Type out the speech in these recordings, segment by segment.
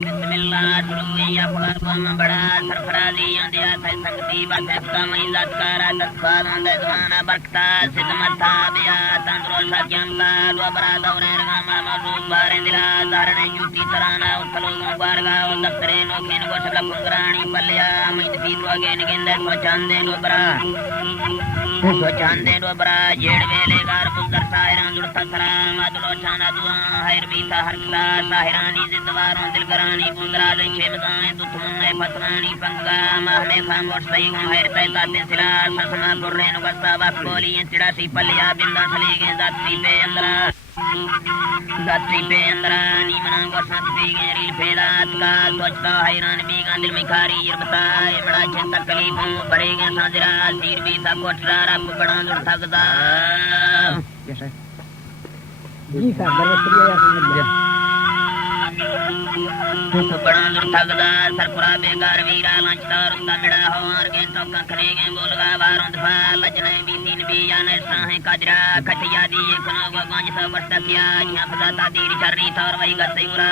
बिस्मिल्लाह बड़ा सरफराजी अंदिया संगति बसका महिला कारा दस्ताना दजमाना बरकता सिद्धमता बिया तंद्रोसा ज्ञानला दोबरा दौरे रगामा मौजूद बारे दिला धारण युति तराना उतलो बारगा दफ्तरे नोखेन को सबला कुंगराणी पल्लिया महित पीतवा गेन गेंदे सोचांदे दोबरा जेड़ वेले गार पुदर सायरान दुरता सरा मादलो चाना दुआ हैर बीता हरकला साहिरानी जिंदवारों दिल करानी कुंगरा ले खेमदाएं दुतमुन्ने पतरानी पंगा महमे खामोश सही हैर तैता तिसला ससमा गुर्रे नुगस्ता बकोली चिड़ा सी पल्लिया बिंदा सलीगे जाती पे अंदरा नीमना गोसात पीगे रील फेलात का सोचता हैरान बीगा दिल में खारी बताए बड़ा चिंता कलीफों बड़ेगे साजरा तीर भी सा कोटरा रब बड़ा दूर थकदा जी सर बड़ा दूर थकदा सरपुरा बेकार वीरा लंचदार उंदा मिड़ा हो और गें तो कंखने गें बोलगा बारों दफा लजने भी तीन भी याने साहे काजरा खटिया दी ये कुनो को गंज सब वर्षा किया यहाँ फजाता दीर चर्री थौर वही गत्ते उरा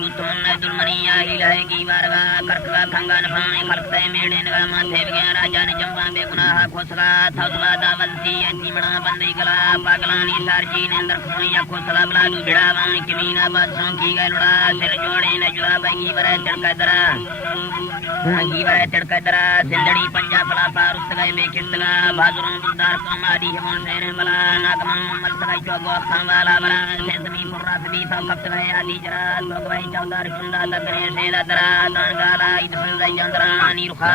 दुतमन्ने दुलमनी आही रहेगी वारगा करकगा खंगा नफाने खलकते मेड़े नगा माथे बगया राजा ने जंगा बेगुनाह खोसगा थौसला दावलती तीमड़ा बंदी गला पागलानी सारजी ने अंदर खुनिया खोसला बला दू भिड़ा वाणी कमीना बादशां की गलुड़ा सिर जोड़े न जुड़ा बैगी बरे तड़का दरा सिंदड़ी पंजा पला पार उसगए में किस्तला भादुरों बुदार कमादी हमन सेरे बला नागमन मल सगाई चौगो खांगाला बरा सेंदमी पुर्रा सभी सब कप्त गए आदि जरा लोगवाई चौदार कुंदा लगने सेला दरा दानगाला इधर गई जंदरा नीरुखा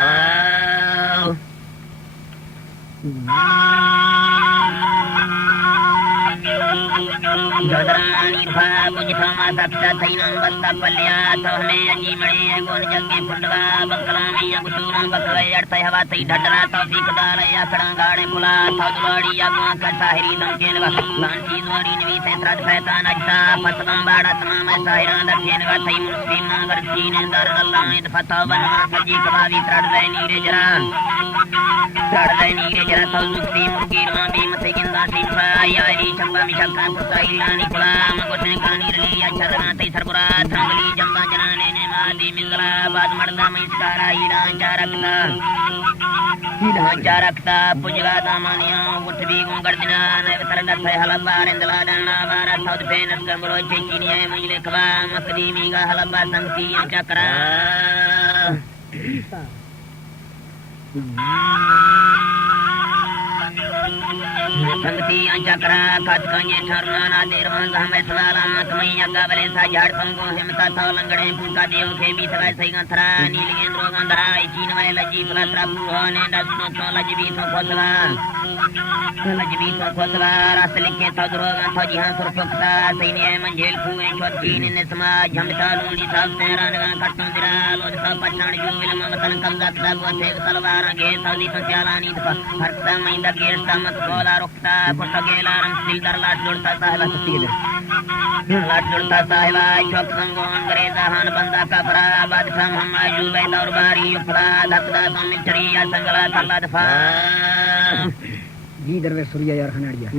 जोदरानी भा बुझता माता पिता थैना बस्ता पल्लिया तो हमें अजी मड़े गोन जंगे फुंडगा बकलामी या गुसूरा बकवे अड़ते हवा तई ढडना तौफीक दार या कड़ा गाड़े बुला थौदवाड़ी या गुआ का साहिरी दमकेन वा लांची जोड़ी नवी से त्रद फैतान अजता फसला बाड़ा तमाम साहिरा दखेन वा थई मुस्लिम नागर चीन दर अल्लाह इद फता बना सजी कबावी त्रड दे नीरे जरा तो मुस्लिम मुर्गी मां भी मसे गिंदा सी यारी चंबा मिशका पुताईलानी कुला मगोसने कानी रली अचरना तई सरपुरा थंगली जंबा जनाने ने मादी मिंगला बाद मर्दा में इसकारा हीरा चारकता पुजगा दामानिया उठ भी गुंगर दिना ने तरदा थे हलबा रेंदला दाना बारा सौद फेनस गमरो चेचिनिया महिले खवा मकदी मीगा हलबा संगती चक्रा संगति अंचक्रा कतकंजे ठरना देर वंग हमें सलाम कमैया गावले सा झाड़ पंगो हिमता था लंगड़े पुका देव के भी सगाई सही गंथरा नीलगेंद्रो गंधरा चीन वाले लजी प्लसरा पुहाने दसनो तो लजबी तो खोसला रास्ते लिखे तो द्रोगा तो जिहां सुरपक्ता सैन्य मंझेल कुएं छोटी ने समाज झमटा लूनी सब तेरा नगा कट्टों दिरा लोज सब पछाण जुमिल ममतन कब्जा ता गोथे तलवार गे सौदी तो चालानी हरता महिंदा केरता मत गोला रुकता पुट गेला रम सिलदर लाट जोड़ता साहिबा चौक संगो अंग्रेजा हान बंदा का बरा बादशाह मोहम्मद जुबे दरबारी उपरा धकदा तो मिटरी या संगला तल्ला दफा जी दरवे सूर्य यार खनाड़िया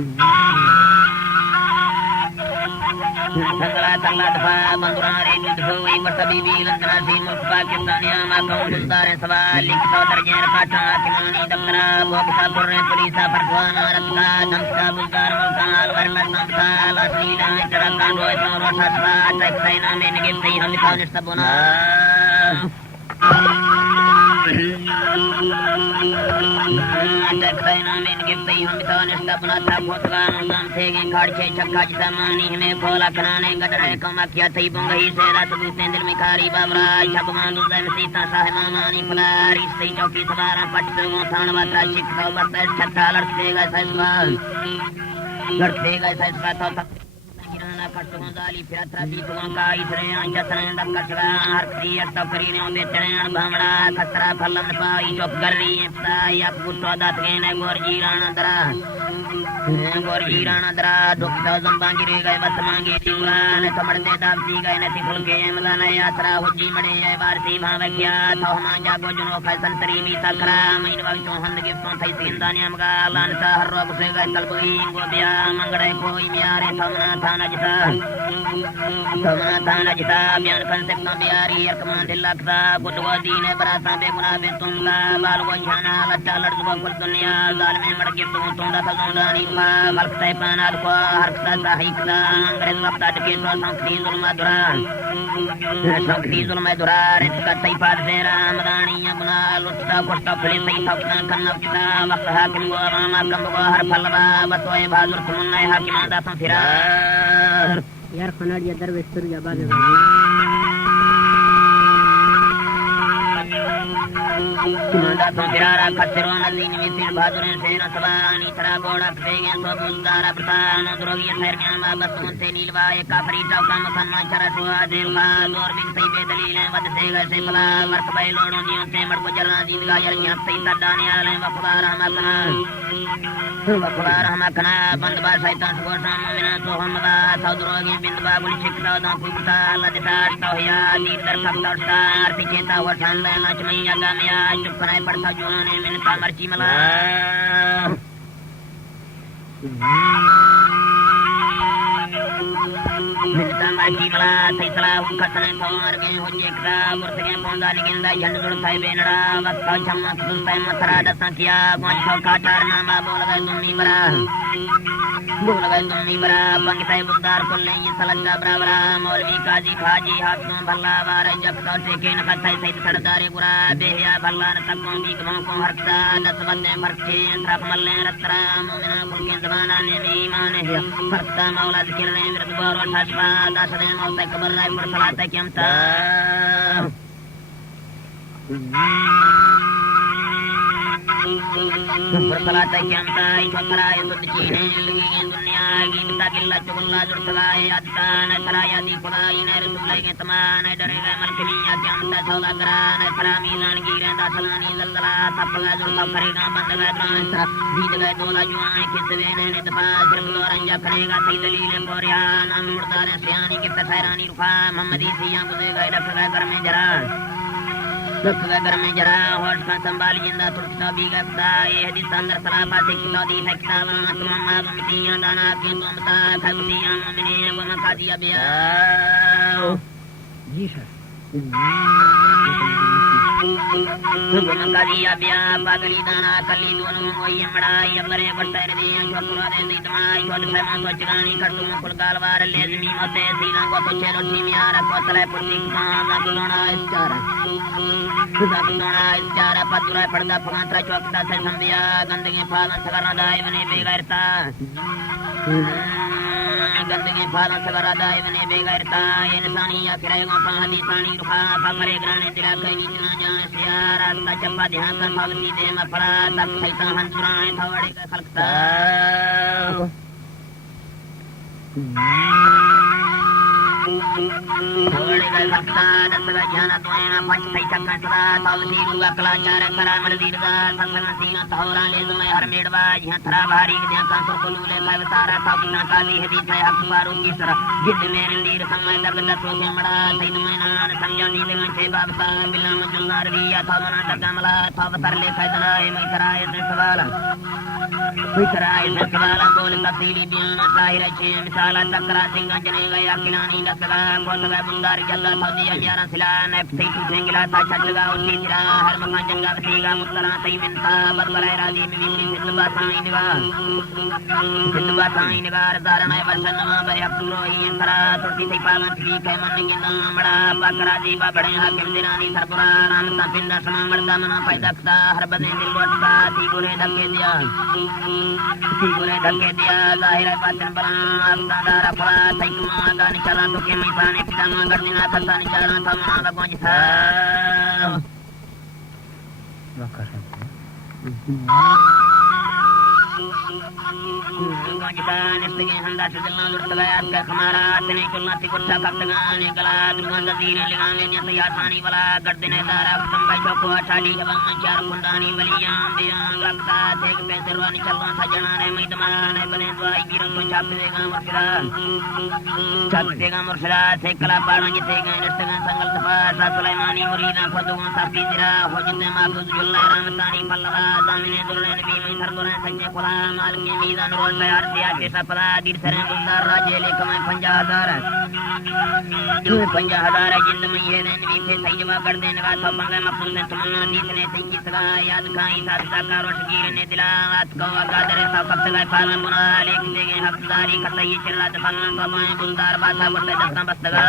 संगला तल्ला दफा बंदुरा रे दुध होई मत बीबी लंदना सी मुल्क पाकिस्तानिया मा कौन दारे सवाल लिख तो दर्जे काटा किमानी दमरा बोकसा पुरे पुलिसा फरवाना रखा धमका बुलदार मलकाल वरला संता लासीला तरका रोय तो रोठा सवा तैना में निगे सही हम तो निस्तबना तैना में निगे सही हम तो निस्तबना था भोसगा नंदम थे गे खाड़चे छक्का जिसा मानी हमें बोला कराने गडरे कमाकिया थई बुंगई से रात दूसरे दिल में खारी बाबरा छगमान दुजन सीता साहिबा मानी फलारी सही चौकी सवारा पट पे वो थान बाता शिक तो बरते छत्ता लड़तेगा ससवा तो कटों दाली फिरत्रा बीतों का इतने अंचतने दक्कसरा हर क्रिया तकरी ने बेचने भामड़ा खतरा फलन पाई चौक गरी या पुतो दात के ने गोरजीराना दरा दुख जंबांगी रे गए बस मांगे तिवान कमर दे दावती गए न तिफुल के मदान यात्रा हुजी मड़े है वारसी भावक्या तो हम जागो जुनो फैसन तरीमी तकरा महीन वावितो हंद के तो थई सिंदानियम का लान सा हर रोग से गए तलबई गोबिया मंगड़े कोई म्यारे थमना थाना जता Sama tanah jita biar konsep biari rekaman dilaksa kudwa dine berasa beguna betungla balu wajana lata larzuba kul dunia zalim mergib tunda tunda nifa khalq taipan adwa harkta sahikta angres lapta deke so sankri zulma dura retka taifat vera madani abna lutta kosta phli taifat kan kita waqt hakim wa ma kam wa har falba batwa bazur kumunna hakim da sanfira यार खनाड़ या दर Wester या बाज Kumanda Songirara Katsiron Alin Misil Badurin Sena Sabani Taragoda Pegan Sobundara Prasana Drogi Sernyama Basunte Nilvaya Kaprita Kamakan Manchara Dilva Dorbin Saibe Dalil Vadasega Sepala Markabai Lodon Yonte Markojala Dilgaya Yapsi Tadani Alam Vakubara Makana Bandaba Saitan Sukosam Mina Sohamada Saudrogi Bindaba Bulichikta Damputa Ladita Tauhya Nidar Kapta Articheta Wasanda Lachmaya Gamia Chupanai Parsa Jolane Minta Marchimala Minta Marchimala Saisala Ukatana Samargan Hojekta Bursagan Ponda Ligenda Yandur Saibenara Vakta Chamma Sultai Masarada Sankhya Goncho Katar Nama Bola Dumibara Bura Bangitai Buddhar Kullai Salata Bravara Maulvi Kazi Kaji Hatun Balla Vara Jakta Tekin Katai Said Sardari Gura Behya Balla Takum Bikam Harta Dasvande Marke Rakmalle Ratra Mumina Kulkin Zavana Nemi Manehya Harta Maula Zikirne Mirbaro Tashva Dasade Mauta Kabarai Mursalata Kyamta Bersalata Kyamta Ikotara Yudut Chine Ligin Dunia Gimta Killa Chukulla Jursalai Adana Karaya Dipula Iner Sulai Ketamana Darega Malkiniya Kyamta Saudagara Karamilan Gira Dasalani Zalala Tapaga Jursa Karina Bandaga Transa Didaga Dola Juan Kisavene Nidapa Sirkuloranja Karega Saidalile Korea Namurdare Siani Kipta Sairani Rufa Mamadi Siyam Kudega Idaka Karmejara Dokter Menjara Hot Sambali Jinda Turta Bigata Edi Sandar Salapa Sikodi Sekta Tumama Miti Dana Kindomta Kagudia Mini Wanakadia Bia जी sir Wanakadia Bia Bagali Dana Kali Dunu Yamada Yamare Batari Shokura Ditma Yod Sama Sochani Katum Kulgalvar Lesmi Mate Sina Gopochero Timiara Kotala Putika Magulona Stara Zakuna Ischara Patura Pada Pantra Chokta Sambia Gandagi Palan Sagarada Ivani Begarta Gandagi Palan Sagarada Ivani Begarta Insani Akirayo Pahadi Sani Ruha Pamare Grane Tilaka Vijna Janasiara Tachapa Dihasan Pavati Dema Para Taksaita Hansura Tawadi Kalkta Jana Tuana Pachai Chakra Tavati Gakala Jara Karamadira Sangasina Taura Lezuma Harmedva Yatra Bari Jankan Kulule Lavasara Tavina Kali Hadith Akbaru Gisra Gitmerin Samanda Yamada Saidumana Sanjani Sebaba Bilam Jungarvia Tavana Tagamala Tavatarle Kaidana Maitara Savala Maitara Savala Golika Silibian Sahira Misala Takra Singanjane Yakilani Dasala Gonda Bundar Jalla Saudi Ajara Sila Nepti Singla Tachaga Utira Harmanganga Tiga Mutara Taiminta Barbara Razi Mimi Situbata Iniga Darana Varsana Bayapuro Yentara Turti Palan Tika Maningina Mara Bakaraji Babade Hakim Dirani Sarpura Ramta Pinda Samardamana Paidakta Harbadin Dilwata Tigure Dakedia Zahira Patan Baran Dara Pura Taikuma Dani Chalan Tukemi Pani Pitanga Gardina Katani Chalan Tamana Gonjita Gonjita Nipigi Handa Sidilna Lurtagaya Kamara Tene Kulati Kutta Kaptangani Kala Durganda Dine Ligani Yasani Vala Gardine Dara Tambai Choko Atali Yavan Char Kundani Valiyam Biyang Lakta Tek Pesirwani Chalvan Sajana Maidamana Benedwa Igiran Chaptega Mursira Chaptega Mursira Tekala Parangi Tega Nestagan Sangal Tafa Sulaimani Murina Koduan Sapidira Hojinde Mabuz Julla Ramatani Pallava Zamine Duran Bimi Sargona Sanya Kola माल के मीदान role तैयार दिया के सपना दिल सरे बुंदार राजे ले कमाए 50,000 जो 50,000 जिंद में ये दिन भी थे सही जवाब कर देने का तो पंगे मकसूद ने तमन्ना जीत ने सही सगा याद खाई साथ साकार और शकीर ने दिलात को गादर सा कब से गए पाल में बुना लेक देगे हकदारी का सही चला दफन को मैं बुंदार बासा बड़े दस्ता बस्तगा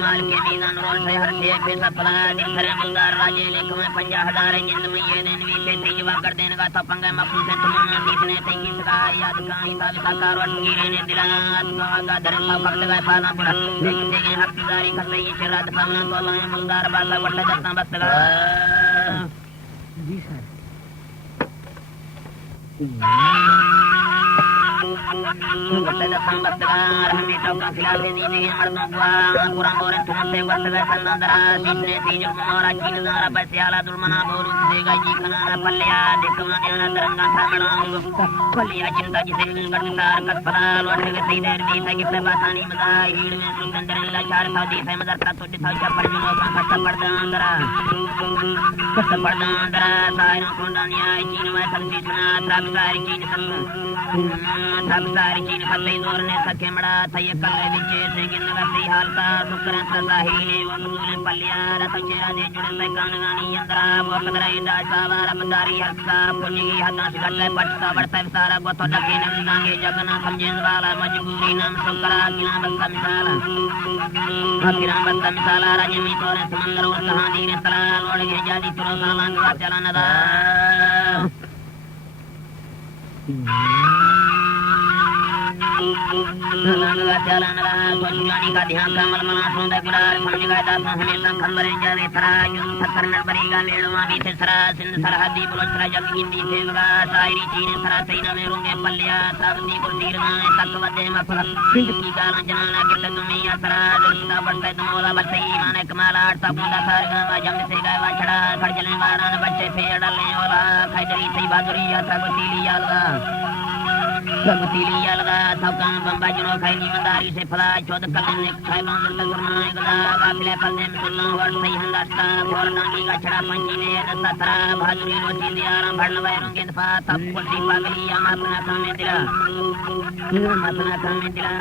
माल के मीदान रोल से हर से पैसा पला दिल करे बुंदार राजे ले कमाए 50,000 जिंद में ये दिन भी थे सही जवाब कर देने का तो पंगे मकसूद से तमन्ना जीत ने सही सगा याद खाई साथ साकार और शकीर ने दिलात को गादर सा कब से गए पाल में बुना लेक देगे हकदारी का सही चला दफन को मैं बुंदार बासा बड़े दस्ता बस्तगा जी सर बड़े दस्ता बस्तगा हमें तो का खिलाफ दे दी मर्दों को पूरा मोरे तुमसे वक्त गए संदरा जिसने तीज मोरा चीन दारा बसियाला दुर्मना बोलू देगा जी कनारा पल्लिया देखमा ध्यान तरंगा सामना पल्लिया चिंता जिसे गणतार कस्पला लौट के सही देर दी सही के बासानी मजा हीड़ में सुंदर लाचार था दी से मदर का तो दिखा पर जुनो का कष्ट पड़दा अंदरा सायरा कोंडानिया चीन में संसी सुना तब सारी चीन संग तब सारी चीन खले जोर ने सके मड़ा थय कले विचे से गिन गती हाल का सुकर सलाहीने वंदुले पल्लिया रतचेरा दे जुड़े में गान गानी अंदरा वो कदराई दासावा रमदारी हक्का पुनी हदा गले पटता बढ़ता सारा गोतो डके नंदांगे जगना समझेन वाला मजबूरी नाम सुकरा किना बंदा मिसाला किना बंदा मिसाला राजमी तोरे समंदर और कहानी ने सला लोड़ के जादी तुरो सालांग चलन दा चलन दा सोनी का ध्यान कमल मना सोंदे गुडार समझ गए दासा हमेशा खंबरे जाने तरा युन थकर न परेगा लेड़वा भी थे सरा सिंध सरहदी बलोचरा जग हिंदी थे लगा शायरी चीने सरा सैना में रोंगे पल्लिया साबंदी कुर्तीर गाने तक वदे मफला सिंध की गाना जनाना के तगमी असरा दरसा बढ़ते दमोला बसई माने कमाला आठ बुंदा सारगा जम से गए वाछड़ा खड़जले वारान बच्चे फेर डाले ओला खैदरी सही बहादुरी था गोतीली यालगा सबतीली यालगा थकान बंबा जनो खैली मंदारी से फला चौद कलन ने खाए बांधल तगरना गदा काफिले पल्ले में सुनना और सही हंदास्ता और नानी का छड़ा पंजी ने दस्ता थरा बहादुरी रोटी दियारा भड़न वैरों के दफा तब कुर्सी पागली या अपना काम में दिला